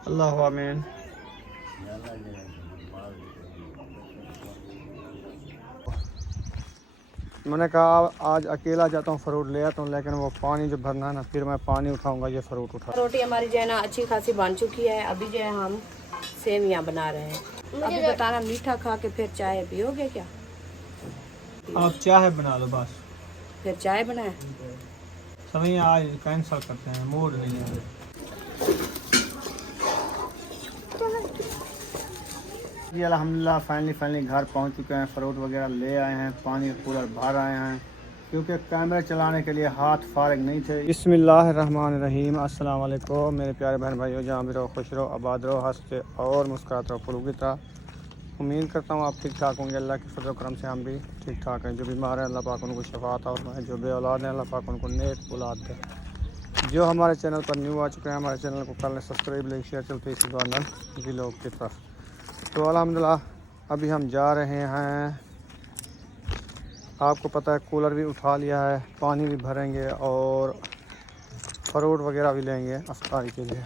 अल्लाह आमीन। मैंने कहा आज अकेला जाता हूँ फ्रूट ले आता हूँ, लेकिन वो पानी जो भरना है ना, फिर मैं पानी उठाऊंगा, ये फ्रूट उठा। रोटी हमारी जो है ना अच्छी खासी बन चुकी है। अभी जो है हम सेवियां बना रहे हैं। अभी बताना मीठा खा के फिर चाय पियोगे क्या? आप चाय बना लो बस। फिर चाय बनाए? सभी आज कैंसिल करते हैं, मूड नहीं है। जी अल्हम्दुलिल्लाह फाइनली घर पहुंच चुके हैं। फ्रूट वगैरह ले आए हैं, पानी कूलर भर आए हैं, क्योंकि कैमरा चलाने के लिए हाथ फारग नहीं थे। बिस्मिल्लाहिर्रहमानिर्रहीम। अस्सलाम वालेकुम मेरे प्यारे बहन भाइयों, जहाँ भी रहो खुश रहो, आबाद रहो, हंसते और मुस्कुराते रहो फूलों की तरह। उम्मीद करता हूँ आप ठीक ठाक होंगे। अल्लाह के फजल करम से हम भी ठीक ठाक हैं। जो बीमार हैं अल्लाह पाक उनको शफात और जो बे औलाद हैं अल्लाह पाक उनको नेक औलाद दे। जो हमारे चैनल पर न्यू आ चुके हैं, हमारे चैनल को कर लें सब्सक्राइब, लाइक शेयर, चलते इसी दुआ लोग की तरफ। तो अल्हम्दुलिल्लाह अभी हम जा रहे हैं। आपको पता है कूलर भी उठा लिया है, पानी भी भरेंगे और फ्रूट वगैरह भी लेंगे अफ्तारी के लिए।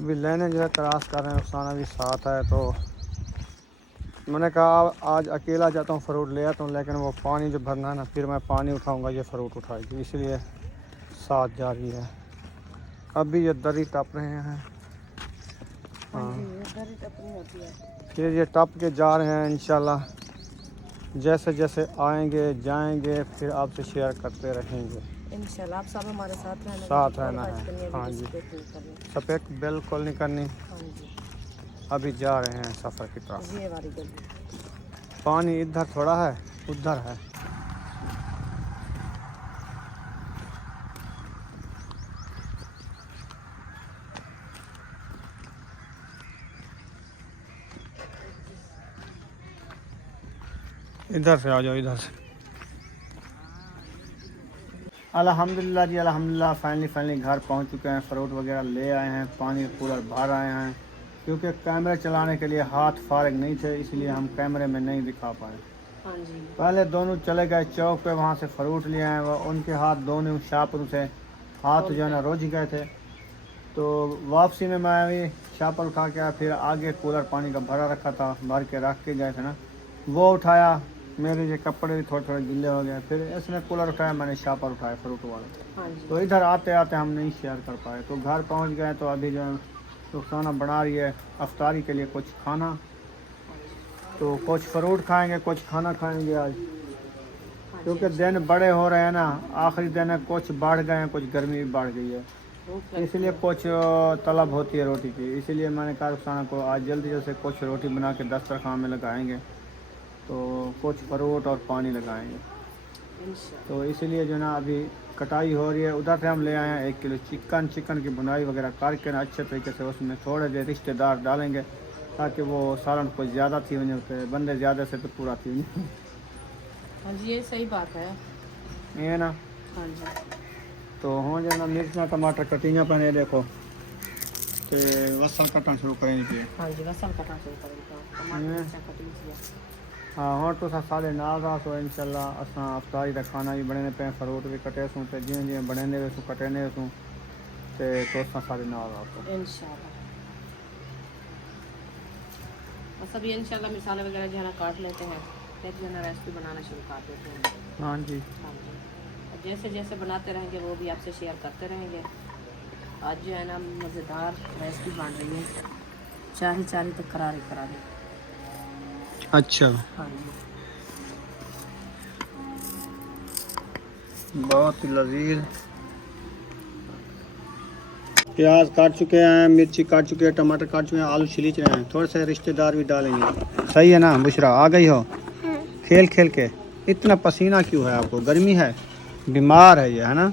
अभी लेने जो है तलाश कर रहे हैं, उसाना भी साथ है। तो मैंने कहा आज अकेला जाता हूँ फ्रूट ले आता हूँ, लेकिन वो पानी जो भरना है ना, फिर मैं पानी उठाऊंगा, ये फ्रूट उठाएगी, इसलिए साथ जा रही है। अभी ये दरी टप रहे हैं। हाँ फिर ये टप के जा रहे हैं। इंशाल्लाह जैसे जैसे आएंगे जाएंगे फिर आपसे शेयर करते रहेंगे। इंशाल्लाह आप सब हमारे साथ रहना है। हाँ जी, सपेक बिल्कुल नहीं करनी। अभी जा रहे हैं सफ़र की तरफ। पानी इधर थोड़ा है, उधर है। इधर से आ जाओ, इधर से। अल्हम्दुलिल्लाह जी अल्हम्दुलिल्लाह फाइनली घर पहुंच चुके हैं। फ्रूट वगैरह ले आए हैं, पानी कूलर भर आए हैं, क्योंकि कैमरे चलाने के लिए हाथ फारग नहीं थे, इसलिए हम कैमरे में नहीं दिखा पाए। हाँ जी। पहले दोनों चले गए चौक पे, वहाँ से फ्रूट ले आए। वो उनके हाथ दोनों शापर से हाथ जो है ना रोज गए थे। तो वापसी में मैं भी शापर उठा के आया, फिर आगे कूलर पानी का भरा रखा था, भर के रख के गए थे ना, वो उठाया। मेरे ये कपड़े भी थोड़े थोड़े गिले हो गए। फिर इसने कूलर उठाया, मैंने शापर उठाया फ्रूट वाला। हाँ तो इधर आते आते हम नहीं शेयर कर पाए। तो घर पहुंच गए। तो अभी जो तो खाना बना रही है अफ्तारी के लिए कुछ खाना। तो कुछ फ्रूट खाएंगे, कुछ खाना खाएंगे आज, क्योंकि दिन बड़े हो रहे हैं ना, आखिरी दिन है। कुछ बढ़ गए हैं, कुछ गर्मी भी बढ़ गई है, इसलिए कुछ तलब होती है रोटी की। इसीलिए मैंने कहा रुखसाना को आज जल्दी जल्दी कुछ रोटी बना के दस्तरखान में लगाएंगे, तो कुछ फ्रूट और पानी लगाएंगे। तो इसीलिए जो ना अभी कटाई हो रही है। उधर से हम ले आए हैं 1 किलो चिकन की बुनाई वगैरह करके ना अच्छे तरीके से उसमें थोड़े से रिश्तेदार डालेंगे, ताकि वो सालन कुछ ज़्यादा थी वजह होते बंदे ज़्यादा से तो पूरा थी। हाँ जी, ये सही बात है ये ना। हाँ जी। तो हो जाना मिर्चा टमाटर कटिंगा पहने देखो, तो वसल कटना शुरू करेंगे। हाँ जी, वसल कटना शुरू करेंगे। हाँ हाँ तो 9:30 सो इंशाल्लाह असां अफ्तारी का खाना भी बने पे, फ्रूट भी कटे सूँ, तो जिं जिं बने वेसूँ कटे सूँ, तो 9:30 सो इंशाल्लाह। बस अभी इंशाल्लाह मिसाले वगैरह जो है ना काट लेते हैं, फिर जो है ना रेसिपी बनाना शुरू कर देते हैं। हाँ जी। हाँ जी, जैसे जैसे बनाते रहेंगे वो भी आपसे शेयर करते रहेंगे। आज जो है ना मज़ेदार रेसिपी बन रही है, चाही तो करारी। अच्छा, हाँ जी, बहुत ही लजीज। प्याज काट चुके हैं, मिर्ची काट चुके हैं, टमाटर काट चुके हैं, आलू छिलीच रहे हैं, थोड़े से रिश्तेदार भी डालेंगे। सही है ना बुशरा? आ गई हो खेल खेल के? इतना पसीना क्यों है आपको? गर्मी है? बीमार है ये, है ना?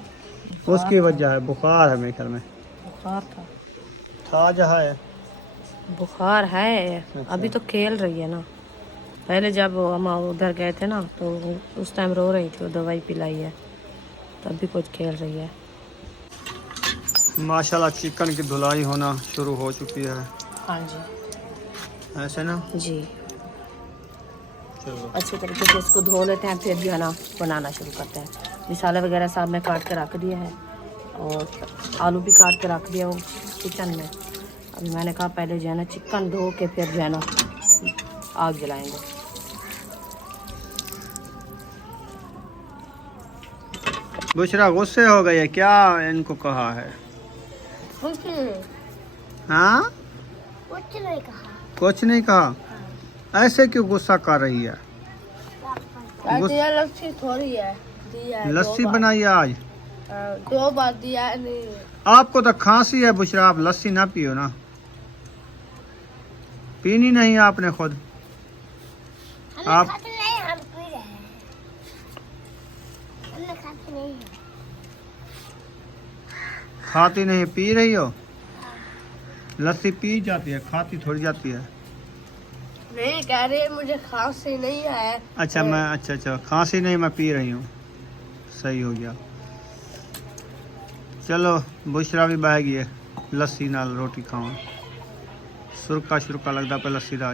उसकी वजह है, बुखार है मेरे ख्याल में। बुखार था जो है बुखार है। अच्छा। अभी तो खेल रही है ना। पहले जब हम उधर गए थे ना, तो उस टाइम रो रही थी, वो दवाई पिलाई है, तब भी कुछ खेल रही है। माशाल्लाह चिकन की धुलाई होना शुरू हो चुकी है। हाँ जी, ऐसे ना जी। चलो अच्छे तरीके से इसको धो लेते हैं, फिर जो है ना बनाना शुरू करते हैं। मिसाले वगैरह साहब ने काट के रख दिए हैं, और आलू भी काट के रख दिया वो किचन में। अभी मैंने कहा पहले जो है ना चिकन धो के फिर जो है ना आग जलाएंगे। बुशरा गुस्से हो गई है क्या? इनको कहा है? हाँ, कुछ नहीं कहा। कुछ नहीं कहा। ऐसे क्यों गुस्सा कर रही है? दिया लस्सी थोड़ी है, दिया है लस्सी दो बार। बनाई है आज? 2 बार दिया है नहीं। आपको तो खांसी है बुशरा, आप लस्सी ना पियो ना। पीनी नहीं आपने खुद? आप खाते नहीं, हम पी रहे हैं। हम खाते नहीं हैं। खाती नहीं, पी रही हो? लस्सी पी जाती है, खाती थोड़ी जाती है। नहीं कह रही मुझे खांसी नहीं है। अच्छा मैं अच्छा खांसी नहीं, मैं पी रही हूँ। सही हो गया। चलो बुशरा भी बह गई है, लस्सी नाल रोटी खाओ। सुरका शुरका लगता पे लस्सी दा।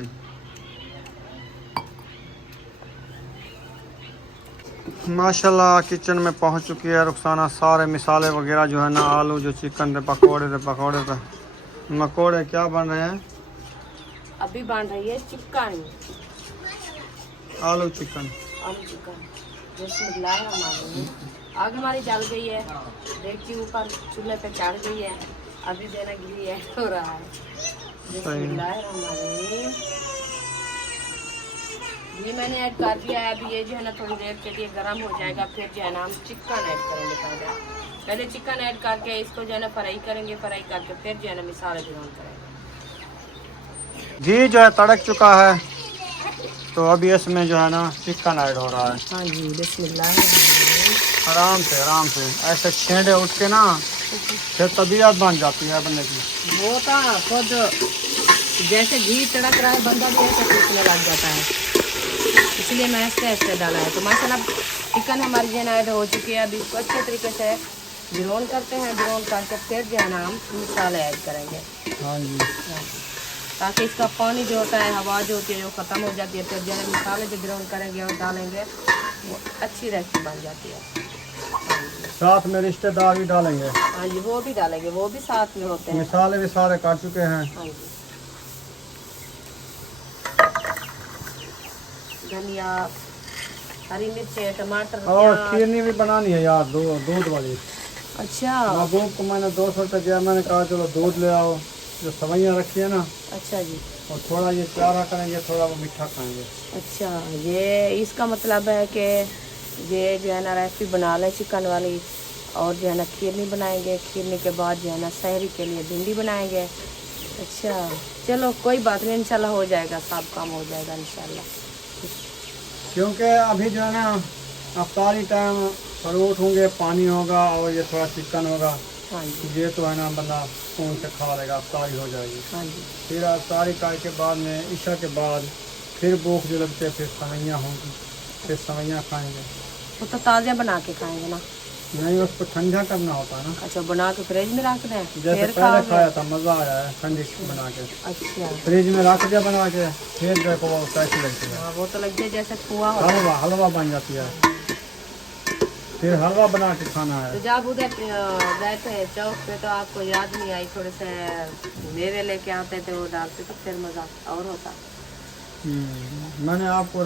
माशाल्लाह किचन में पहुंच चुकी है रुखसाना। सारे मिसाले वगैरह जो है ना, आलू जो चिकन थे, पकौड़े थे। मकोड़े क्या बन रहे हैं? अभी बन रही है चिकन, आलू चिकन। आलू चिकन। बिस्मिल्लाहिर्रहमानिर्रहीम। आग हमारी जल गई है, डेगची ऊपर चूल्हे पे चढ़ गई है। अभी देना गिरी है हो रहा है। बिस्मिल्लाहिर्रहमानिर्रहीम। ये मैंने ऐड कर दिया है। अभी ये जो है ना थोड़ी देर के लिए गर्म हो जाएगा, फिर जो है ना हम चिकन ऐड करेंगे। पहले चिकन ऐड करके इसको जो है ना फ्राई करेंगे, फ्राई करके फिर जो है ना मसाला ग्राइंड करेंगे। घी जो है तड़क चुका है, तो अभी इसमें जो है ना चिकन ऐड हो रहा है। हाँ जी, बिस्मिल्लाह। आराम से ऐसे छेड़े उठ के ना, फिर तबीयत बन जाती है बंदे की। वो था खुद जैसे घी तड़क रहा है, बंदा भी ऐसे टूटने लग जाता है, इसलिए मैं ऐसे डाला है। तो माशाल्लाह चिकन हमारी जो है ना ऐड हो चुकी है। अभी इसको अच्छे तरीके से ब्राउन करते हैं, ब्राउन करके फिर जो है ना हम मसाले ऐड करेंगे। हाँ जी, ताकि इसका पानी जो होता है, हवा जो होती है जो ख़त्म हो जाती है, फिर जो है मसाले जो ब्राउन करेंगे और डालेंगे वो अच्छी रेसिपी बन जाती है। साथ में रिश्तेदार भी डालेंगे। हाँ जी, वो भी डालेंगे, वो भी साथ में होते हैं। मिसाले भी सारे काट चुके हैं। हाँ जी, धनिया, हरी मिर्च, टमाटर और प्याज। खीरनी भी बनानी है यार, दूध वाली। अच्छा महबूब को मैंने 200 रुपये दिया, मैंने कहा चलो दूध ले आओ। जो सवैयाँ रखी है ना, अच्छा जी, और थोड़ा ये चारा करेंगे, थोड़ा वो मीठा खाएंगे। अच्छा ये इसका मतलब है कि ये जो है ना रेसिपी बना लें चिकन वाली, और जो है ना खीरनी बनाएंगे। खीरनी के बाद जो है ना सहरी के लिए भिंडी बनाएंगे। अच्छा चलो कोई बात नहीं, इंशाल्लाह हो जाएगा, सब काम हो जाएगा इंशाल्लाह। क्योंकि अभी जो है ना अफ्तारी टाइम फ्रूट होंगे, पानी होगा और ये थोड़ा चिकन होगा। हाँ जी, ये तो है ना बंदा खून से खा लेगा, अफ्तारी हो जाएगी। हाँ जी, फिर अफ्तारी के बाद में ईशा के बाद फिर भूख जो लगते, फिर सवैयाँ होंगी, फिर सवैयाँ खाएंगे। वो तो ताज़ा बना के खाएंगे ना? नहीं, उसको ठंडा करना होता है ना। अच्छा, बना के फ्रिज में रख दें जैसे फिर पहले खाओगे? खाया था, मज़ा आया है ठंडी बना के। अच्छा फ्रिज में रख दिया बना के, फिर देखो वो कैसी लगती है। हाँ, वो तो लगती है जैसे कुआ होता हलवा बन जाती है। फिर हलवा बना के खाना है। है। तो जब उधर गए थे चौक पे तो आपको याद नहीं आई, थोड़े से मेवे लेके आते थे, वो डालते तो फिर मज़ा और होता। मैंने आपको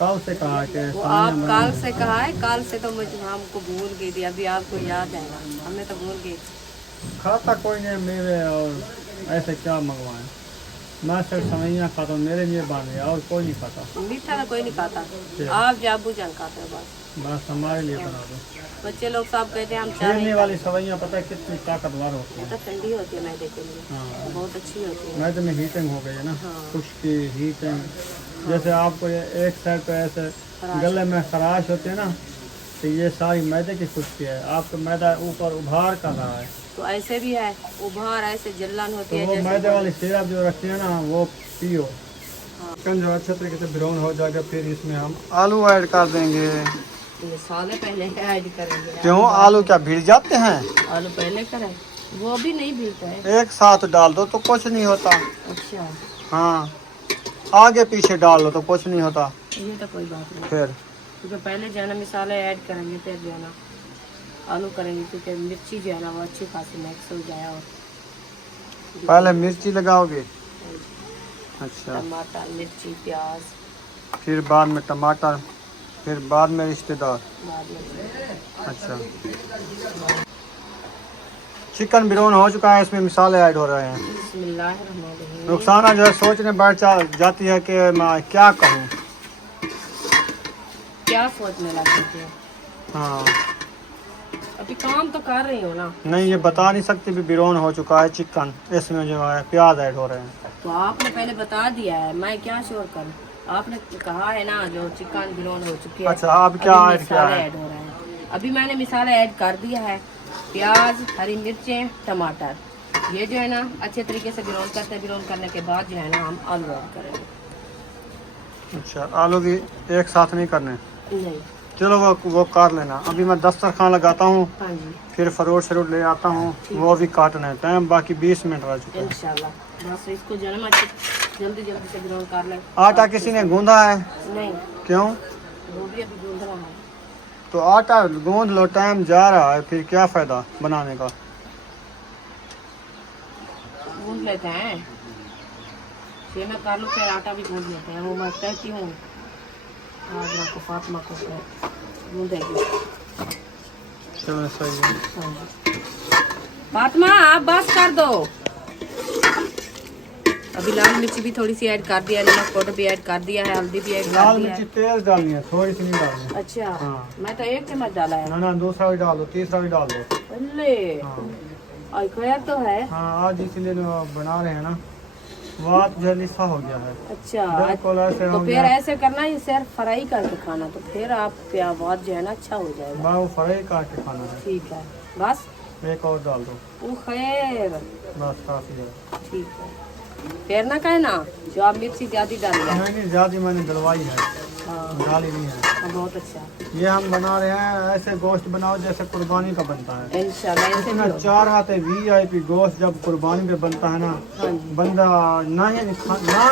कल से कहा कि वो आप कल से कहा है, कल से तो मुझे हमको भूल गई थी, अभी आपको याद है ना, हमें तो भूल गई। खाता कोई नहीं मेरे, और ऐसे क्या मंगवाएं। मैं सिर्फ सवैयाँ खाता हूँ, मेरे लिए बन गया, और कोई नहीं खाता। मीठा तो कोई नहीं खाता, आप जाबू जान खाते हो बस हमारे लिए बना दो। बच्चे लोग सब कहते हैं हम खीरनी चाय। वाली सवैयाँ पता है कितनी ताकतवर होती है। तो ठंडी होती है मैदे के लिए, हाँ, बहुत अच्छी होती है। मैदे में हीटिंग हो गई है ना, हाँ। खुश्की हीटिंग। जैसे आपको ये एक साइड पे ऐसे गले में खराश होती है ना, तो ये सारी मैदे की खुश्की है। आपका मैदा ऊपर उभार कर रहा है, तो ऐसे भी है उभार, ऐसे जलन होती तो है वो जैसे मैदे वाली सिरप जो रखी है ना, वो पियो। हाँ। चिकन जो अच्छे तरीके से ब्राउन हो जाएगा, फिर इसमें हम आलू ऐड कर देंगे। मसाले पहले ऐड करेंगे। क्यों, आलू क्या भीड़ जाते हैं? आलू पहले करें, वो भी नहीं भीगता है। एक साथ डाल दो तो कुछ नहीं होता। अच्छा, हाँ, आगे पीछे डाल दो तो कुछ नहीं होता। ये तो कोई बात नहीं। फिर क्योंकि पहले जो है ना मसाले ऐड करेंगे, फिर जो है ना आलू करेंगे, क्योंकि मिर्ची जो है ना वो अच्छी खासी मिक्स हो जाए। और पहले मिर्ची लगाओगे? अच्छा, टमाटर, मिर्ची, प्याज, फिर बाद में टमाटर, फिर बाद में रिश्तेदार। बाद में अच्छा, चिकन ब्राउन हो चुका है, इसमें मसाले ऐड हो रहे हैं। बिस्मिल्लाहिर्रहमानिर्रहीम। रुखसाना जो है सोचने बैठ जाती है कि मैं क्या कहूँ। क्या सोचने लगे? हाँ, अभी काम तो कर रही हो ना। नहीं ये बता नहीं सकती भी ब्राउन हो चुका है चिकन, इसमें जो है प्याज ऐड हो रहे हैं। तो आपने पहले बता दिया है, मैं क्या श्योर करूँ? आपने कहा है ना जो चिकन ब्राउन हो चुकी है। अच्छा, अब क्या अभी ऐड किया मसाले है? ऐड हो रहे हैं। अभी मैंने मसाले ऐड कर दिया है, प्याज, हरी मिर्चें, टमाटर। ये जो है ना अच्छे तरीके से ब्राउन करते हैं। ब्राउन करने के बाद जो है ना हम आलू ऐड करेंगे। अच्छा, आलू भी एक साथ नहीं करने? नहीं। चलो वो काट लेना। अभी मैं दस्तरखान लगाता हूँ, हाँ जी, फिर फ्रूट ले आता हूँ, वो भी काटना है। टाइम बाकी 20 मिनट रह चुका है। इंशाल्लाह। बस इसको जो है ना जल्दी जल्दी से ब्राउन कर लें। आटा किसी ने गूंदा है? नहीं, क्यों? वो भी अभी गूंद रहा है। तो आटा गूंद लो, टाइम जा रहा है, फिर क्या फायदा बनाने का। गूंद लेते हैं, ये मैं कर लूँ, फिर आटा भी गूंद लेते हैं। वो मैं कहती हूँ आजरा को, फातिमा को गूंदेगी। चलो सही है। हाँ जी। फातिमा आप बस कर दो। अभी लाल मिर्ची भी थोड़ी सी ऐड कर दिया, नमक पाउडर भी ऐड कर दिया है, हल्दी भी ऐड कर लाल दिया मिर्ची है। तेज डालनी है, थोड़ी सी नहीं डालनी है। अच्छा, हाँ। मैं तो 1 चम्मच डाला है। ना दूसरा भी डाल दो, तीसरा भी डाल दो। अल्ले हाँ खैर तो है। हाँ, आज इसलिए बना रहे हैं ना, बात जल्दी सा हो गया है। अच्छा, बिल्कुल ऐसे तो हो फिर गया। ऐसे करना है, सिर्फ फ्राई करके खाना, तो फिर आपके आवाज जो है ना अच्छा हो जाएगा। बाबू फ्राई काट के खाना है। ठीक है, बस एक और डाल दो, वो खैर बस काफी है। ठीक है। फिर ना कहना जो आप मिर्ची ज्यादा डाल दिया। नहीं ज्यादा मैंने डलवाई है, हाँ, डाली नहीं है। हाँ, बहुत अच्छा। ये हम बना रहे हैं, ऐसे गोश्त बनाओ जैसे कुर्बानी का बनता है। इंशाल्लाह ऐसे भी इतना होगा। 4 हाथ VIP गोश्त जब कुर्बानी पे बनता है ना, हाँ जी, बंदा ना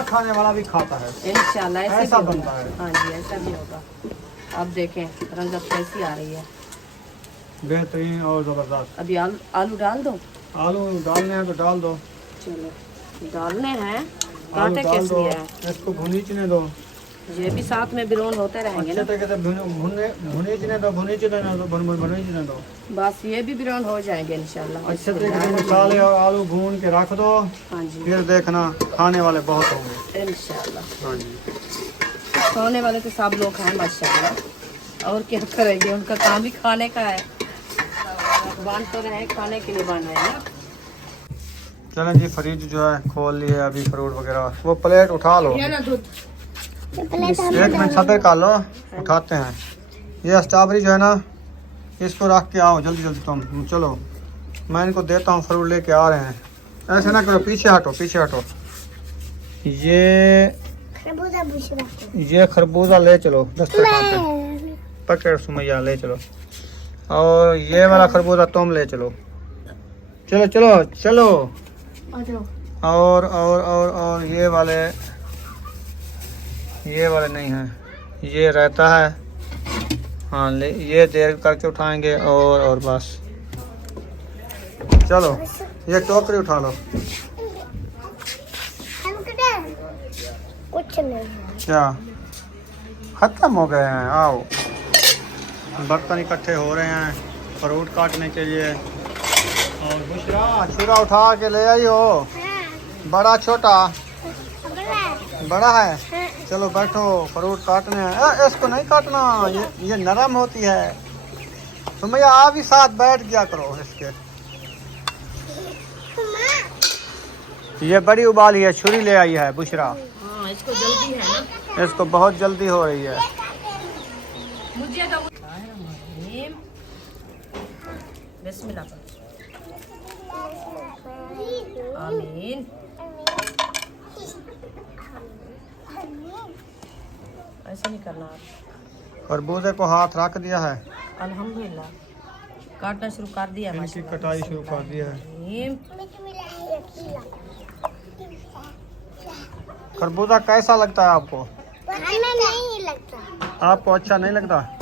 खाने वाला भी खाता है, इंशाल्लाह ऐसे ऐसा भी बनता होगा। है। हाँ जी, ऐसा भी होगा। अब देखें रंगत कैसी आ रही है। बेहतरीन और जबरदस्त। अभी आलू डाल दो। आलू डालने हैं तो डाल दो। चलो डालने हैं, आलू कांटे डाल किस दो, लिए हैं? इसको भुनीचने दो, ये भी साथ में ब्राउन होते रहेंगे अच्छे ना। तरीके से भुनीचने दो। बस ये भी ब्राउन हो जाएंगे इंशाल्लाह। अच्छे तरीके से मसाले और आलू भून के रख दो, हाँ जी, फिर देखना खाने वाले बहुत होंगे। इंशाल्लाह। हाँ जी, खाने वाले तो सब लोग हैं माशाल्लाह, और क्या करेंगे, उनका काम ही खाने का है। बन तो रहे हैं, खाने के लिए बन रहे हैं ना। चलें जी, फ्रिज जो है खोल लिए अभी, फ्रूट वगैरह। वो प्लेट उठा लो, ये ना दूध। 1 मिनट सब्र कर लो, उठाते हैं। ये स्ट्रॉबेरी जो है ना, इसको रख के आओ जल्दी जल्दी तुम। चलो मैं इनको देता हूँ, फ्रूट लेके आ रहे हैं। ऐसे ना करो, पीछे हटो पीछे हटो। ये खरबूजा ले चलो दस्तरखान पे, पकड़ सुमैया ले चलो। और ये वाला खरबूजा तुम ले चलो। चलो चलो चलो। आ जाओ। और ये वाले नहीं है, ये रहता है। हाँ ले, ये देर करके उठाएंगे। और बस चलो, ये टोकरी उठा लो। कुछ नहीं। क्या खत्म हो गए हैं? आओ, बर्तन इकट्ठे हो रहे हैं फ्रूट काटने के लिए। और बुशरा छुरा उठा के ले आई हो, बड़ा छोटा? बड़ा है। चलो बैठो, फ्रूट काटने हैं। इसको नहीं काटना, ये नरम होती है। तो भैया आप भी साथ बैठ गया करो इसके। ये बड़ी उबाली है, छुरी ले आई है बुशरा। हाँ, इसको जल्दी है ना, इसको बहुत जल्दी हो रही है। मुझे तो बिस्मिल्लाह। आमीन। ऐसे नहीं करना आप। खरबूजे को हाथ रख दिया है, अल्हम्दुलिल्लाह काटना शुरू कर दिया। इनकी कटाई शुरू कर दी है। आमीन। खरबूजा कैसा लगता है आपको? हमें नहीं लगता। आपको अच्छा नहीं लगता?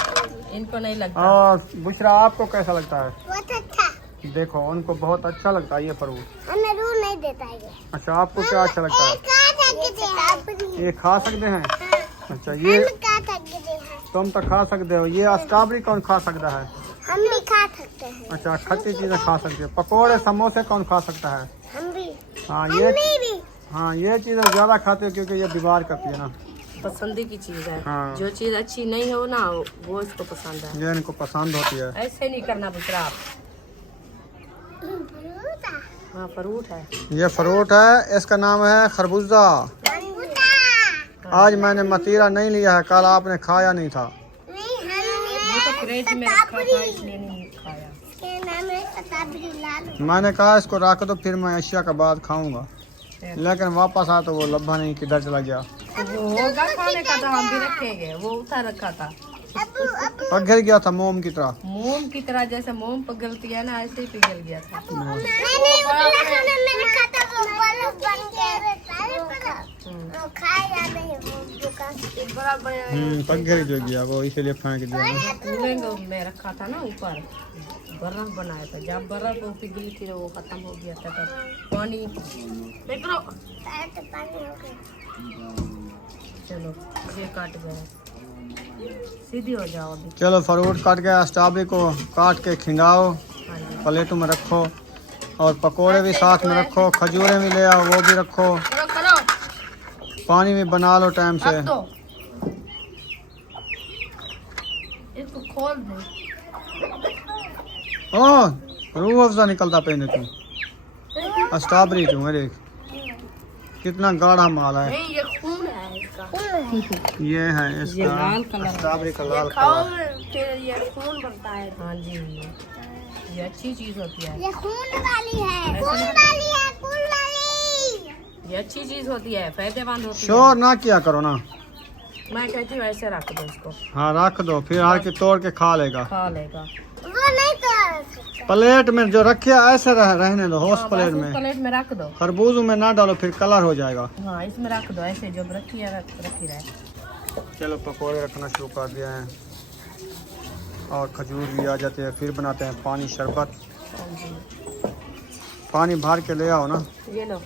इनको नहीं लगता। और बुशरा आपको कैसा लगता है? बहुत अच्छा। देखो उनको बहुत अच्छा लगता है ये फ्रूट। हमें रू नहीं नहीं देता है ये। अच्छा, आपको क्या अच्छा लगता है? ये खा सकते हैं? अच्छा, ये तुम तो खा सकते हो, ये स्ट्रॉबेरी कौन खा सकता है? हम भी खा सकते हैं। अच्छा, खट्टी चीजें खा सकते हैं। पकोड़े समोसे कौन खा सकता है? हम भी। हाँ हम ये भी। हाँ ये चीजें ज्यादा खाते हो क्योंकि ये बीमार करती है ना। पसंदी की चीज है। हाँ। जो चीज अच्छी नहीं हो ना वो इसको पसंद है। ये इनको पसंद होती है। ऐसे नहीं करना बुशरा आप। हाँ फ्रूट है। ये फ्रूट है, इसका नाम है खरबूजा। आज मैंने मतीरा नहीं लिया है, कल आपने खाया नहीं था। वो तो फ्रिज में रखा था इसलिए नहीं खाया। मैंने कहा इसको रख दो, फिर मैं एशिया के बाद खाऊंगा, लेकिन वापस आया तो वो लब्भा नहीं, किधर चला गया। वो होगा खाने का तो हम भी रखेंगे। वो उधर रखा था, पिघल गया था मोम की तरह। मोम की तरह। जैसे मोम पिघलती है ना ऐसे ही पिघल गया था। पिघल जो गया वो, इसीलिए फेंक दिया ना। कूलिंग में रखा था ना ऊपर, बर्फ बनाया था। जब बर्फ वो पिघली थी वो खत्म हो गया था तब पानी। चलो ये काट गया, सीधी हो जाओ अभी। चलो फ्रूट काट गया, स्ट्रॉबेरी को काट के खिंगाओ, हाँ जी। प्लेटों में रखो, और पकोड़े भी साथ में रखो, खजूरें भी ले आओ, वो भी रखो, करो करो पानी भी बना लो टाइम से। अब तो इसको खोल दो। ओ रूह अफ़ज़ा निकलता पहने तू, स्ट्रॉबेरी तू मेरे, कितना गाढ़ा माल है। नहीं ये खून है इसका। ये है ये इसका लाल कलर है। स्ट्रॉबेरी का लाल खाओ कलर। फिर ये खून बनता है। हाँ जी, ये अच्छी चीज होती है। ये खून वाली है। खून वाली है। खून वाली। ये अच्छी चीज होती है, फायदेमंद होती है। शोर ना किया करो ना। मैं कहती हूँ ऐसे रख दो इसको, हाँ रख दो, फिर हर के तोड़ के खा लेगा। खा लेगा। वो नहीं कर सकता। प्लेट में जो रखे ऐसे रहने दो, होश हाँ, प्लेट बस उस में। प्लेट में रख दो। खरबूज में ना डालो, फिर कलर हो जाएगा। हाँ इसमें रख दो, ऐसे जो रखी है रखी रहे। चलो पकोड़े रखना शुरू कर दिया है, और खजूर भी आ जाते हैं। फिर बनाते हैं पानी शरबत। हाँ जी। पानी भर के ले आओ ना। ये लो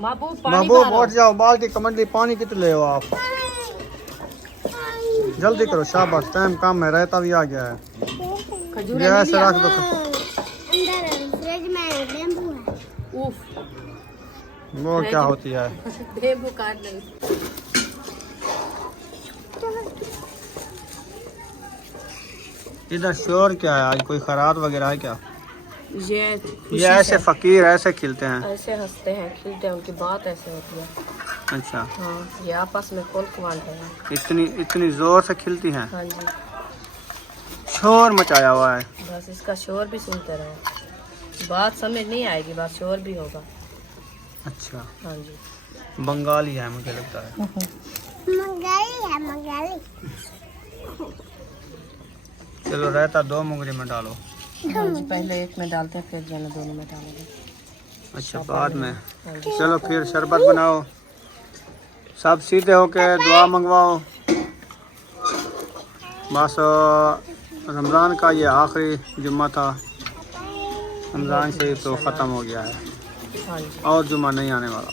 महबूब, पानी महबूब भरो। उठ जाओ, बाल्टी कमंडली पानी कितने ले आओ आप, जल्दी करो, शाबाश, टाइम कम है, रहता भी आ गया है। खजूर ये ऐसे रख दो। अंदर फ्रिज में नींबू है। उफ, वो क्या होती है? नींबू काट ले। इधर शोर क्या है आज, कोई खराब वगैरह है क्या? ये ऐसे फकीर ऐसे खिलते हैं। ऐसे हंसते हैं, खिलते हैं, उनकी बात ऐसे होती है। अच्छा, हाँ ये आपस में खोल बांटते हैं। इतनी जोर से खिलती हैं। हाँ जी, शोर मचाया हुआ है। बस इसका शोर भी सुनते रहो, बात समझ नहीं आएगी, बात शोर भी होगा। अच्छा, हाँ जी, बंगाली है मुझे लगता है। मंगाली है मंगाली। चलो रहता दो मुंगरी में डालो। हाँ जी, पहले एक में डालते हैं फिर जाना दोनों में डालेंगे। अच्छा बाद में। हाँ जी, चलो फिर शरबत बनाओ, सब सीधे होके दुआ मंगवाओ। बस रमज़ान का ये आखिरी जुम्मा था, रमज़ान से तो ख़त्म हो गया है, हाँ जी। और जुम्मा नहीं आने वाला।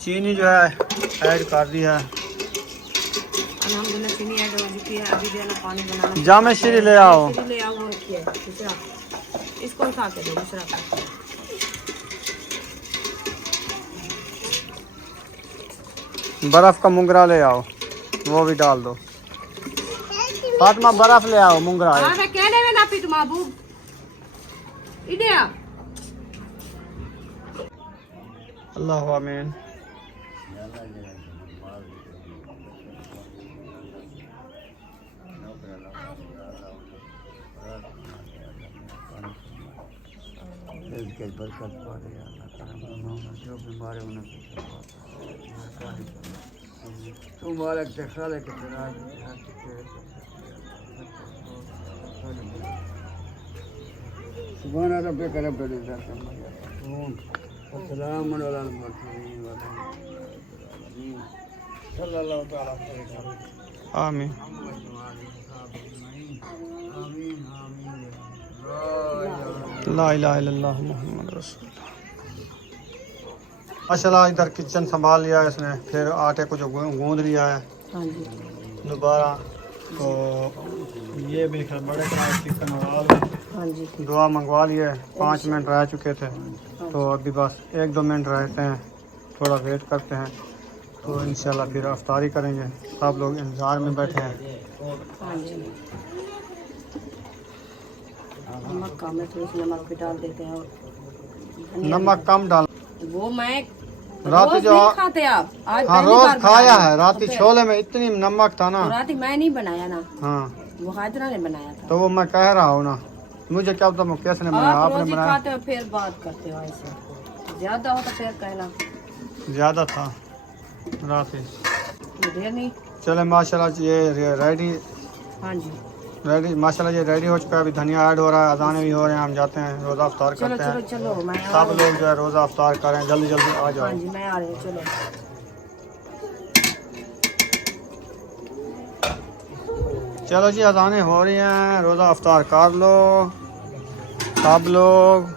चीनी जो है ऐड कर दी है। अल्हम्दुलिल्लाह चीनी ऐड हो चुकी है। अभी जो है ना पानी बनाना। जामे शीरी ले आओ। शीरी ले आओ, वो रखी है दूसरा, इसको उठा के दो दूसरा का। बर्फ का मुंगरा ले आओ, वो भी डाल दो। फातिमा बर्फ ले आओ, मुंगरा है। हाँ मैं कहने में ना पीट महबूब इधर आ। अल्लाह आमीन। बरकत पाए जो बीमार है उन्हें तू मालिक से खालिक के Subhana rabbika rabbil izzati amma yasifun. Wa salamun alal mursalin. Sallallahu ta'ala alaihi wa sallam. Amin. ला इलाहा इल्लल्लाह मुहम्मद रसूल। माशाल्लाह इधर किचन संभाल लिया है इसने, फिर आटे को जो गूंद लिया है हाँ जी। दोबारा। तो ये भी बड़े चिकन और आलू हाँ जी। दुआ मंगवा लिए, 5 मिनट रह चुके थे तो अभी बस 1-2 मिनट रहते हैं, थोड़ा वेट करते हैं तो इंशाल्लाह फिर अफ्तारी करेंगे। सब लोग इंतज़ार में बैठे हैं। हाँ जी। नमक कम है, थोड़ी सी नमक भी डाल देते हैं। और नमक कम डाल। वो मैं रात रोज जो नहीं खाते आप, आज हाँ पहली रोज बार खाया बनाया। है। रात तो फिर- छोले में इतनी नमक था ना। तो रात मैं नहीं बनाया ना, हाँ वो हाजरा ने बनाया था। तो वो मैं कह रहा हूँ ना, मुझे क्या पता कैसे बनाया, आप आपने रोज ही बनाया। खाते हो फिर बात करते हो ऐसे, ज्यादा हो तो फिर कहना। ज़्यादा था रात ही। ढेर नहीं। चले माशाल्लाह ये रेडी हाँ जी। माशाल्लाह ये रेडी हो चुका है। अभी धनिया ऐड हो रहा है, अजाने भी हो रहे हैं, हम जाते हैं रोज़ा अफ्तार चलो करते चलो हैं। चलो, मैं आ सब रही लोग जो है रोज़ा अफ्तार करें, जल्दी जल्दी आ हूँ। जाओ। हाँ जी मैं आ रही हूँ, चलो। चलो जी अजाने हो रही हैं, रोज़ा अफ्तार कर लो सब लोग।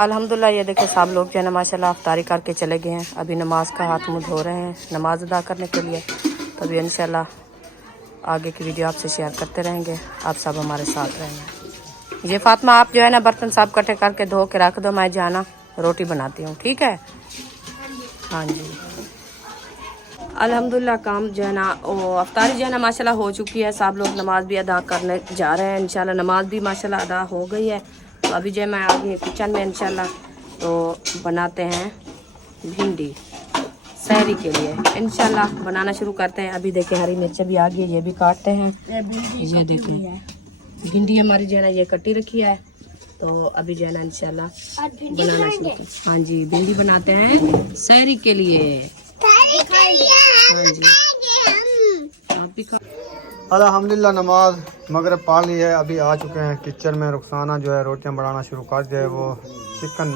अल्हम्दुलिल्लाह ये देखो सब लोग जो है ना माशाल्लाह अफ्तारी करके चले गए हैं। अभी नमाज का हाथ मुँह धो रहे हैं नमाज अदा करने के लिए। तो अभी इंशाल्लाह आगे की वीडियो आपसे शेयर करते रहेंगे, आप सब हमारे साथ रहेंगे। ये फातिमा आप जो है ना बर्तन साफ इकट्ठे करके धो के रख दो, मैं जाना रोटी बनाती हूँ, ठीक है। हाँ जी। अल्हम्दुलिल्लाह काम जो है ना वो अफ्तारी जो है ना माशाल्लाह हो चुकी है। सब लोग नमाज भी अदा करने जा रहे हैं। इंशाल्लाह नमाज भी माशाल्लाह अदा हो गई है। तो अभी जो है मैं आ गई किचन में इंशाल्लाह। तो बनाते हैं भिंडी सहरी के लिए, इंशाल्लाह बनाना शुरू करते हैं। अभी देखें हरी मिर्च भी आ गई है, ये भी काटते हैं। ये देखें भिंडी हमारी जो है ना ये कटी रखी है। तो अभी जो है ना इंशाल्लाह बनाना शुरू करते हैं। हाँ जी भिंडी बनाते हैं सहरी के लिए। हाँ जी आप भी खा। अल्हम्दुलिल्लाह नमाज मगरिब पढ़ ली है, अभी आ चुके हैं किचन में। रुखसाना जो है रोटियां बनाना शुरू कर दिया है, वो चिकन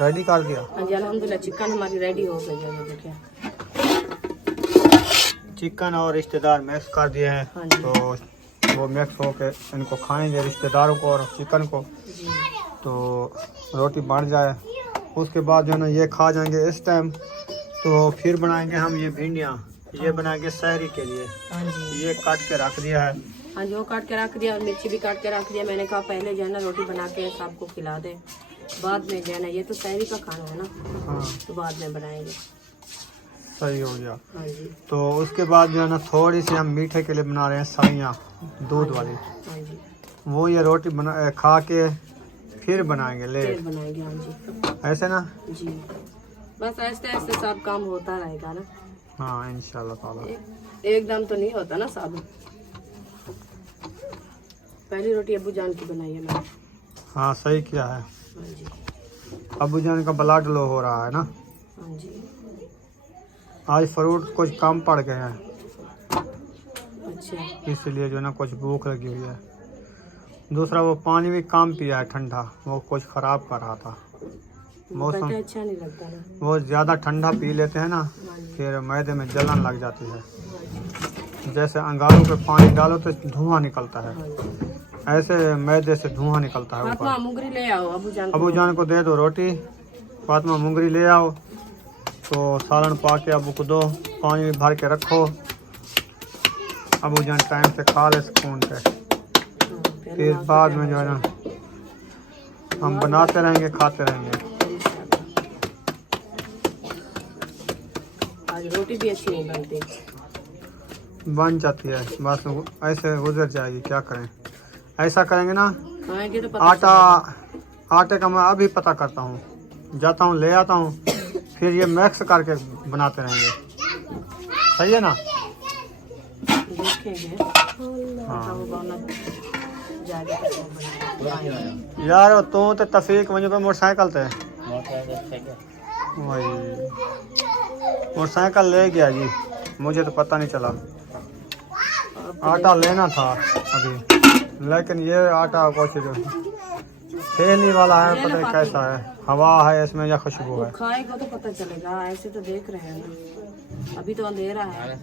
रेडी कर दिया। हाँ जी अल्हम्दुलिल्लाह चिकन हमारी रेडी हो गई है। ये देखिए चिकन और रिश्तेदार मिक्स कर दिए हैं। हाँ जी। तो वो मिक्स होके इनको खाएंगे रिश्तेदारों को और चिकन को, जी। तो रोटी बन जाए उसके बाद जो है ना ये खा जाएंगे इस टाइम। तो फिर बनाएंगे हम ये भिंडियाँ, ये बनाएंगे सहरी के लिए। हाँ जी। ये काट के रख दिया है। हाँ जी वो काट के रख दिया और मिर्ची भी काट के रख दिया। मैंने कहा पहले जो है ना रोटी बना के सबको खिला दे, बाद में जो है ना ये तो सहरी का खाना है ना, हाँ तो बाद में बनाएंगे। सही हो गया। हाँ जी। तो उसके बाद जो है ना थोड़ी सी हम मीठे के लिए बना रहे हैं सवैयाँ दूध वाली। हाँ जी वो ये रोटी बना खा के फिर बनाएंगे ले फिर बनाएंगे। हाँ जी ऐसे ना। जी बस ऐसे ऐसे सब काम होता रहेगा ना। हाँ इंशाल्लाह ताला। एकदम तो नहीं होता ना सब। पहली रोटी अब्बू जान की बनाई है मैंने। हाँ सही किया है। हाँ जी। अबू जान का ब्लड लो हो रहा है ना, हाँ जी आज फ्रूट कुछ कम पड़ गए हैं, अच्छा। इसलिए जो ना कुछ भूख लगी हुई है। दूसरा वो पानी भी कम पिया है ठंडा, वो कुछ ख़राब कर रहा था मौसम। कहते अच्छा नहीं लगता ना। वो ज़्यादा ठंडा पी लेते हैं ना, हाँ जी। फिर मैदे में जलन लग जाती है। जैसे अंगारों पे पानी डालो तो धुआं निकलता है, हाँ जी। ऐसे मैदे से धुआं निकलता है फातिमा ऊपर। मुंगरी ले आओ अबू जान को। अबू जान को दे दो रोटी। फातिमा मुंगरी ले आओ, तो सालन पा के अबू को दो, पानी में भर के रखो। अबू जान टाइम से खा ले सुकून से। हाँ, फिर बाद में जो है ना हम बनाते रहेंगे खाते रहेंगे। आज रोटी भी अच्छी नहीं बनती। बन जाती है, बस ऐसे गुजर जाएगी, क्या करें। ऐसा करेंगे ना, खाएंगे तो पता आटे का मैं अभी पता करता हूँ, जाता हूँ ले आता हूँ, फिर ये मिक्स करके बनाते रहेंगे। सही है ना। रखेंगे। हाँ वो गाना जाएगा तो बनाएंगे। यार तू तो तफीक वहीं पे मोटरसाइकिल थे वही मोटरसाइकिल ले गया जी, मुझे तो पता नहीं चला। आटा लेना था अभी, लेकिन ये आटा कुछ खेलने वाला है, पता नहीं कैसा है, हवा है इसमें या खुशबू है। खाएगा तो पता चलेगा, ऐसे तो देख रहे हैं अभी तो अंधेरा है,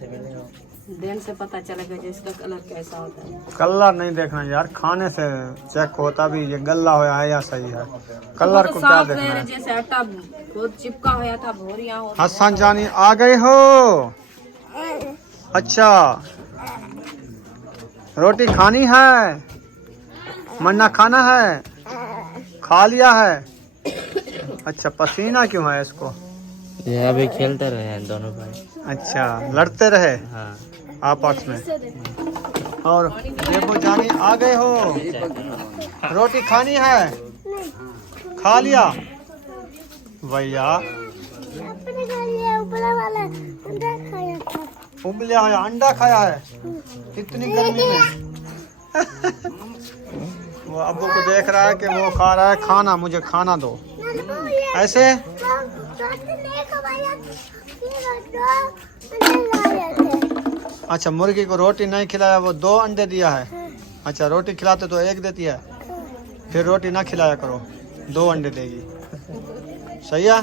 दिन से पता चलेगा कि इसका कलर कैसा होता है। कलर नहीं देखना यार, खाने से चेक होता भी ये गल्ला होया है या सही है, कलर को क्या देखना है। जैसे आटा बहुत चिपका होया था भोरिया हो। हसन जानी आ गए हो? अच्छा रोटी खानी है, मन्ना खाना है, खा लिया है। अच्छा पसीना क्यों है इसको? ये अभी खेलते रहे हैं दोनों भाई। अच्छा लड़ते रहे हाँ आपस में। और देवो जानी आ गए हो? रोटी खानी है, खा लिया भैया। उबला है अंडा खाया है इतनी गर्मी में। वो अब्बू को देख रहा है कि वो खा रहा है खाना, मुझे खाना दो ऐसे। अच्छा मुर्गी को रोटी नहीं खिलाया, वो 2 अंडे दिया है। अच्छा रोटी खिलाते तो 1 देती है, फिर रोटी ना खिलाया करो 2 अंडे देगी, सही है।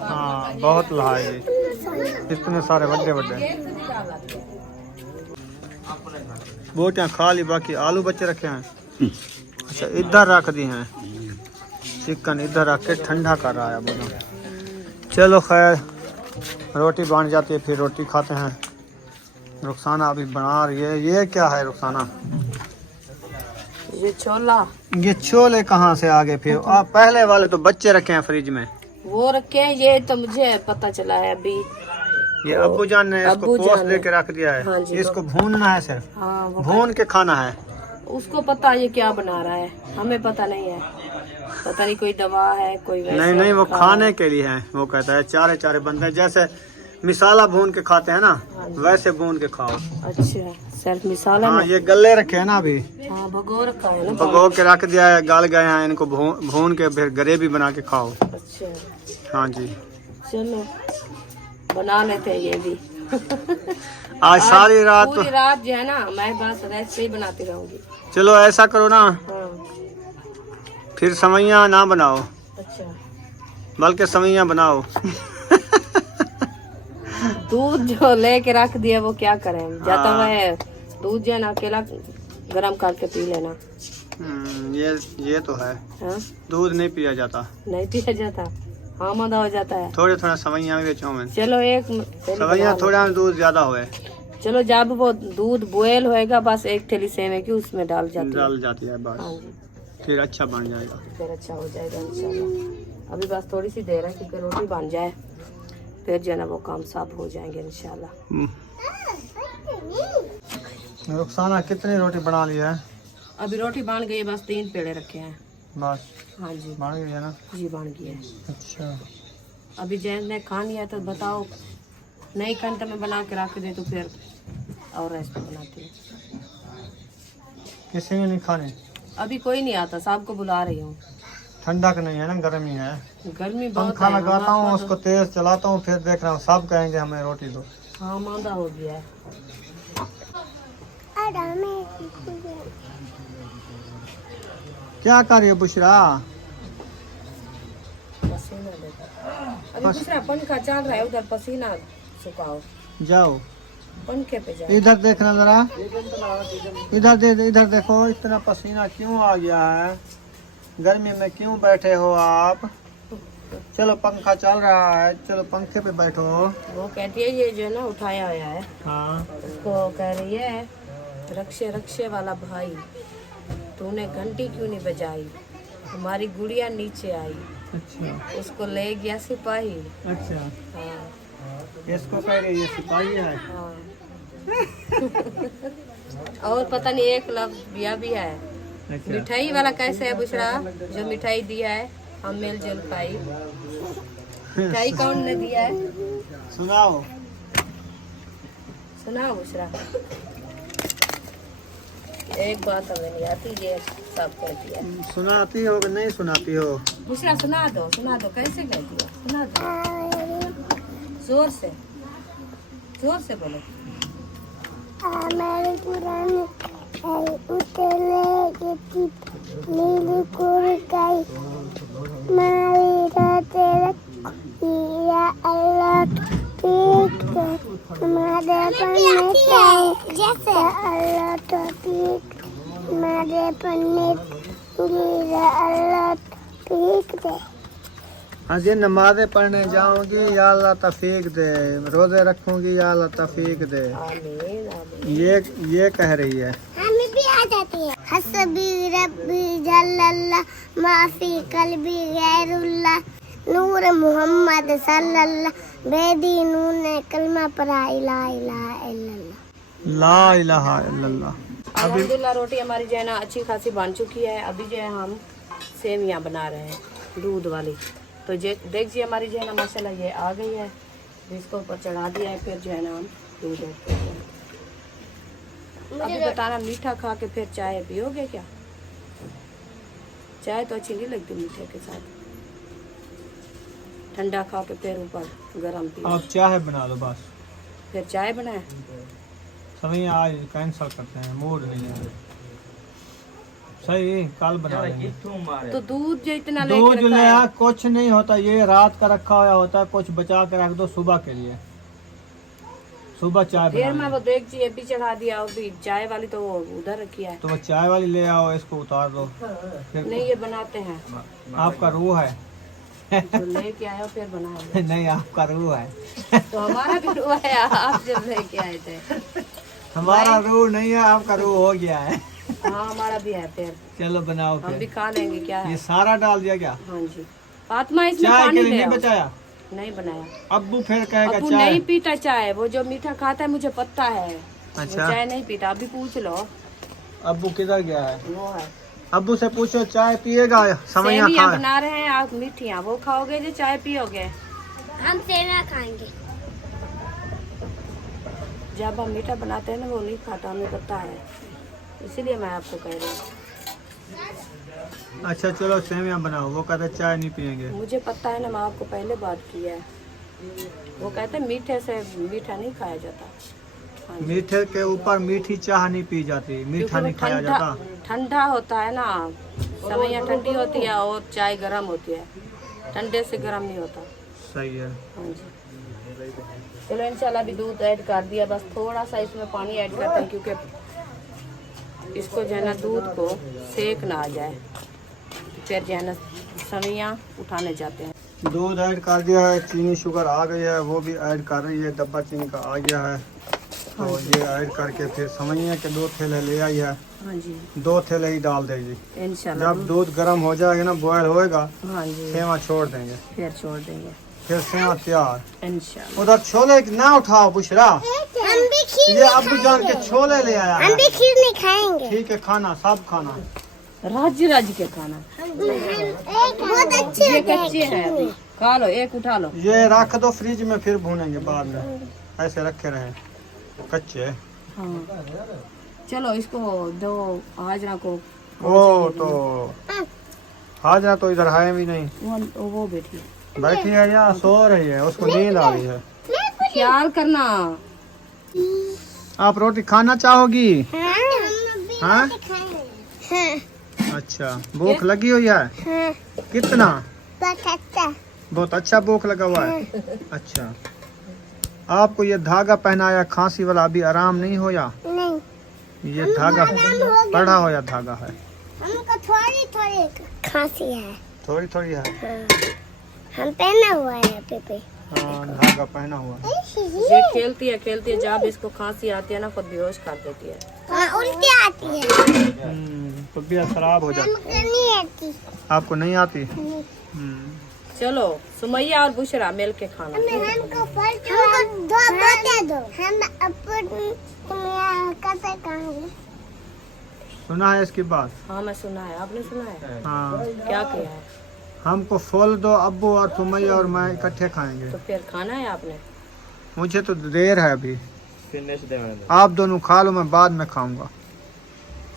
हाँ बहुत लाएगी, इतने सारे बड़े बड़े बोटियाँ खा ली, बाकी आलू बच्चे रखे हैं। अच्छा इधर रख दी हैं, चिकन इधर रख के ठंडा कर रहा है बोलो। चलो खैर रोटी बन जाती है फिर रोटी खाते हैं। रुखसाना अभी बना रही है। ये क्या है रुखसाना? ये छोला। ये छोले कहाँ से आ गए फिर? पहले वाले तो बच्चे रखे हैं फ्रिज में, वो रखे हैं, ये तो मुझे पता चला है अभी। ये अब्बू जान ने इसको पोस्ट लेके रख दिया है। हाँ जी, इसको भूनना है सिर्फ, हाँ भून के खाना है। उसको पता ये क्या बना रहा है, हमें पता नहीं है। पता नहीं कोई दवा है कोई वैसे नहीं वो खाने के लिए है। वो कहता है चारे चारे बनते हैं, जैसे मिसाला भून के खाते हैं ना, वैसे भून के खाओ। अच्छा सिर्फ मिसाला। हाँ ये गले रखे हैं ना अभी, हाँ भगो रखा है ना, भगो के रख दिया है, गल गए हैं। इनको भून के फिर ग्रेवी बना के खाओ। अच्छा हाँ जी चलो बना लेते हैं ये भी। आज सारी रात पूरी रात जो है ना मैं बस ऐसे ही बनाती रहूंगी। चलो ऐसा करो ना, हाँ फिर सवैयाँ ना बनाओ, अच्छा बल्कि सवैयाँ बनाओ। दूध जो लेके रख दिया वो क्या करें, जाता है दूध जो है ना अकेला गरम करके पी लेना। ये तो है, हाँ दूध नहीं पिया जाता, नहीं पिया जाता, हाँ मदा हो जाता है। थोड़े थोड़ा सवैयाँ बेचो में, चलो एक सवैयाँ थोड़ा दूध ज्यादा हुए। चलो जब वो दूध बॉयल होएगा बस एक थैली सेवे की उसमें डाल जाती है। बस हाँ जी फिर अच्छा बन जाएगा, फिर अच्छा हो जाएगा इंशाल्लाह। अभी बस थोड़ी सी देर है क्योंकि रोटी बन जाए, फिर जो है ना वो काम सब हो जाएंगे इंशाल्लाह। रुखसाना कितनी रोटी बना ली है? अभी रोटी बन गई है, बस 3 पेड़े रखे हैं बस। हाँ जी बन गई है ना? जी बन गई है। अच्छा अभी जैन ने खानी है तो बताओ, नहीं घंटे में बना के रख दे तो फिर और रेसिपी बनाती है। किसी ने नहीं खाने? अभी कोई नहीं आता, सबको बुला रही हूँ। ठंडा का नहीं है ना, गर्मी है। गर्मी बहुत पंखा है, लगाता हूँ हमारे उसको तेज चलाता हूँ, फिर देख रहा हूँ सब कहेंगे हमें रोटी दो। हाँ मांदा हो गया है। क्या कर रही है बुशरा? पसीना लेकर अभी दूसरा पंखा चल रहा है, उधर पसीना सुखाओ, जाओ पंखे पे जाओ। इधर देखना जरा, इधर देखो, इतना पसीना क्यों आ गया है? गर्मी में क्यों बैठे हो आप? चलो पंखा चल रहा है, चलो पंखे पे बैठो। वो कहती है ये जो है ना उठाया हुआ है, हाँ उसको कह रही है रक्षे रक्षे वाला भाई, तूने घंटी क्यों नहीं बजाई, हमारी गुड़िया नीचे आई, अच्छा उसको ले गया सिपाही। अच्छा, हाँ इसको कह रही है सिपाही है। हाँ और पता नहीं एक लफ्ज दिया भी है। अच्छा। मिठाई वाला कैसे है बुशरा? जो मिठाई दिया है हम मिलजुल पाई। मिठाई कौन ने दिया है? सुनाओ। सुनाओ बुशरा। एक बात हमें नहीं आती, ये सब कहती है। सुनाती हो कि नहीं सुनाती हो? बुशरा सुना दो कैसे कहती हो? सुना दो जोर से बोलो। मेरे पुराने उतले के चिप नीली कुरकाई मारी राते या अल्लाह ठीक हमारे पन्ने जैसे अल्लाह तो ठीक हमारे पन्ने अल्लाह ठीक दे। आज ये नमाज़ें पढ़ने जाऊंगी या अल्लाह तौफीक दे, रोजे रखूंगी या अल्लाह तौफीक दे। आमीन आमीन। ये कह रही है। हमें भी आ जाती है। हसबी रब्बी जल्लल्लाह माफी कल्बी गैरुल्लाह नूर मोहम्मद सल्लल्लाह बेदी नून कलमा पढ़ा इला इलाहा इल्लल्लाह ला इलाहा इल्लल्लाह। अल्हम्दुलिल्लाह रोटी हमारी जो है ना अच्छी खासी बन चुकी है। अभी जो है हम सेवियां बना रहे हैं दूध वाली। तो देखिए हमारी जो है ना मसाला ये आ गई है, इसको ऊपर चढ़ा दिया है। फिर जो है ना हम दूध ऐड करते हैं। अभी बताना मीठा खा के फिर चाय पियोगे क्या? चाय तो अच्छी नहीं लगती मीठे के साथ। ठंडा खा के फिर ऊपर गरम पियो। अब चाय बना दो बस। फिर चाय बनाए। सभी आज कैंसिल करते हैं, मूड नहीं है। सही कल बना लेंगे। तो दूध जो इतना दूध लेके ले रखा आ, है, कुछ नहीं होता, ये रात का रखा हुआ होता है, कुछ बचा के रख दो सुबह के लिए। सुबह चाय फिर बना मैं लेंगे। वो देखिए भी चढ़ा दिया। अभी चाय वाली तो वो उधर रखी है। तो वो चाय वाली ले आओ, इसको उतार दो। फिर नहीं ये बनाते हैं, आपका रूह है। जो लेके आए हो फिर बनाए। नहीं आपका रूह है। तो हमारा भी हुआ है, आप जब लेके आए थे। हमारा रूह नहीं है, आपका रूह हो गया है। हाँ हमारा भी है। फिर चलो बनाओ हम भी फिर। खा लेंगे। क्या है? ये सारा डाल दिया क्या? हाँ जी। फातिमा इसमें चाय पानी के लिए ले नहीं आओ। बचाया? नहीं बनाया। अब्बू फिर कहेगा अबू चाय। नहीं पीता चाय। वो जो मीठा खाता है मुझे पता है। वो अच्छा। चाय नहीं पीता। अभी पूछ लो। अब्बू किधर गया है? वो है अब्बू से पूछो चाय पिएगा? समैया सेवियां खा। बना रहे हैं आप मीठियाँ, वो खाओगे जो चाय पियोगे? हम सेना खाएंगे। जब हम मीठा बनाते हैं ना वो नहीं खाता, हमें पता है, इसीलिए मैं आपको कह रही हूँ। अच्छा चलो सेवियां बनाओ। वो कहते चाय नहीं पियेंगे। मुझे पता है ना, मैं आपको पहले बात की है। वो कहते हैं मीठे से मीठा नहीं खाया जाता। हाँ जी। मीठे के ऊपर मीठी चाय नहीं पी जाती, मीठा क्योंकि नहीं वो खाया ठंडा जाता। ठंडा होता है ना, सवैयाँ ठंडी होती है और चाय गर्म होती है। ठंडे से गर्म नहीं होता। सही है। हाँ जी। चलो इंशाल्लाह अभी दूध ऐड कर दिया। बस थोड़ा सा इसमें पानी ऐड करते हैं क्योंकि इसको जो है ना दूध को सेक ना आ जाए। फिर जो है ना सवैयाँ उठाने जाते हैं। दूध ऐड कर दिया है, चीनी शुगर आ गई है, वो भी ऐड कर रही है। डब्बा चीनी का आ गया है। तो ये ऐड करके फिर समझिए कि 2 थैले ले आई है। हाँ जी 2 थैले ही डाल देगी। इंशाल्लाह। जब दूध गर्म हो जाएगा ना, बॉयल होएगा, हाँ जी सेवा छोड़ देंगे। फिर छोड़ देंगे फिर सेवा तैयार। इंशाल्लाह। उधर छोले ना उठाओ बुशरा। हम भी खीर ये अब्बू जान के छोले ले आया हम है। भी खीर नहीं खाएंगे। ठीक है, खाना सब खाना। राज्य के खाना बहुत अच्छे ये होते हैं कच्चे हैं अभी। खा लो, एक उठा लो। ये रख दो फ्रिज में, फिर भूनेंगे बाद में। ऐसे रखे रहे कच्चे। हाँ चलो इसको दो हाजरा को। ओ तो हाजरा तो इधर है भी नहीं, वो बैठी है। बैठी है या सो रही है, उसको नींद आ रही है। ख्याल करना। आप रोटी खाना चाहोगी? हाँ, हम भी हाँ? खाएंगे। अच्छा, भूख लगी हुई है? हाँ, कितना? बहुत अच्छा। बहुत अच्छा भूख लगा हुआ है। अच्छा, आपको ये धागा पहनाया खांसी वाला अभी आराम नहीं होया? नहीं, ये धागा पड़ा होया धागा है। हमको थोड़ी थोड़ी खांसी है। थोड़ी थोड़ी है। हाँ, हम पहना हुआ है यहाँ पे। हाँ, धागा पहना हुआ है। ये खेलती है जब इसको खांसी आती है ना खुद बेहोश कर देती है। हाँ, उल्टी आती है। तबीयत खराब हो जाती। हमको नहीं आती। आपको नहीं आती? चलो सुमैया और बुशरा मिल के खाना। हमको फल दो दे दो। हम अपन कैसे खाएंगे? सुना है इसकी बात? हाँ मैं सुना है, आपने सुना है? हाँ, क्या किया है? हमको फल दो, अब्बू और सुमैया और मैं इकट्ठे खाएंगे। तो फिर खाना है आपने? मुझे तो देर है अभी, आप दोनों खा लो, मैं बाद में खाऊंगा।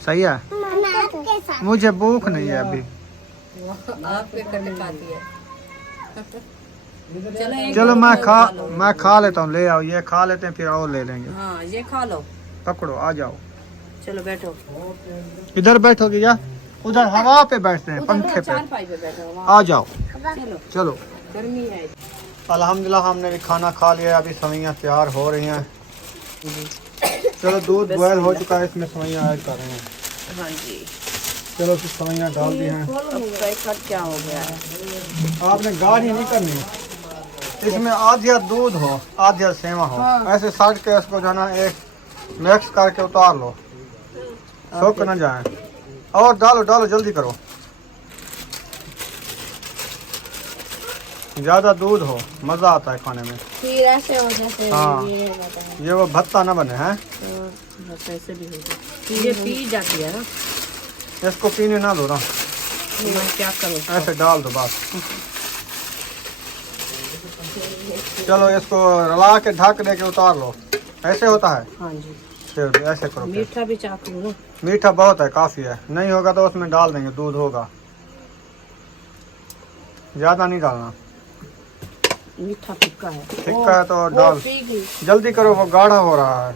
सही है? आपके साथ। मुझे भूख नहीं है अभी। आपके कट खाती है। चलो एक चलो दो लो। मैं खा लेता हूँ, ले आओ, ये खा लेते हैं फिर और ले लेंगे। हाँ ये खा लो। पकड़ो, आ जाओ। चलो बैठो। इधर बैठोगे या उधर हवा पे बैठते हैं, पंखे पे? चारपाई पे बैठो। आ जाओ, चलो चलो। गर्मी है। अल्हम्दुलिल्लाह हमने भी खाना खा लिया, अभी सवैयाँ तैयार हो रही हैं। चलो दूध बॉयल हो चुका है, इसमें सवैयाँ ऐड कर रहे हैं। हाँ जी। चलो फिर सवैयाँ डाल दी हैं। अब पैकेट क्या हो गया है? आपने गाढ़ी नहीं करनी, इसमें आधिया दूध हो आधिया सेवा हो। ऐसे साइड के इसको जो है ना एक मिक्स करके उतार लो, सोख न जाए। और डालो डालो, जल्दी करो, ज्यादा दूध हो, मजा आता है खाने में। फिर ऐसे हो जैसे हाँ। ये वो भत्ता न बने हैं, बस ऐसे भी हो जाए। ये पी जाती है ना, इसको पीने ना दो ना, तो मैं क्या करूँ? ऐसे डाल दो बस। चलो इसको रला के ढक दे के उतार लो, ऐसे होता है। हाँ जी। फिर ऐसे करो। फिर मीठा भी चाख लूँ ना? मीठा बहुत है, काफी है, नहीं होगा तो उसमें डाल देंगे, दूध होगा, ज्यादा नहीं डालना। मीठा फिक्का है। फिक्का है तो डाल, पी गई। जल्दी करो, वो गाढ़ा हो रहा है।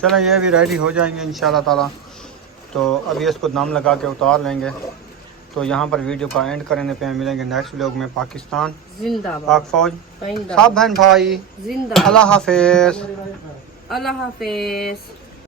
चलो ये भी रेडी हो जाएंगे इंशाल्लाह ताला। तो अभी इसको दम लगा के उतार लेंगे। तो यहाँ पर वीडियो का एंड करने पे मिलेंगे नेक्स्ट व्लॉग में। पाकिस्तान जिंदाबाद। पाक फौज, जिंदाबाद। सब बहन भाई, जिंदाबाद। अल्लाह हाफिज। अल्लाह हाफिज।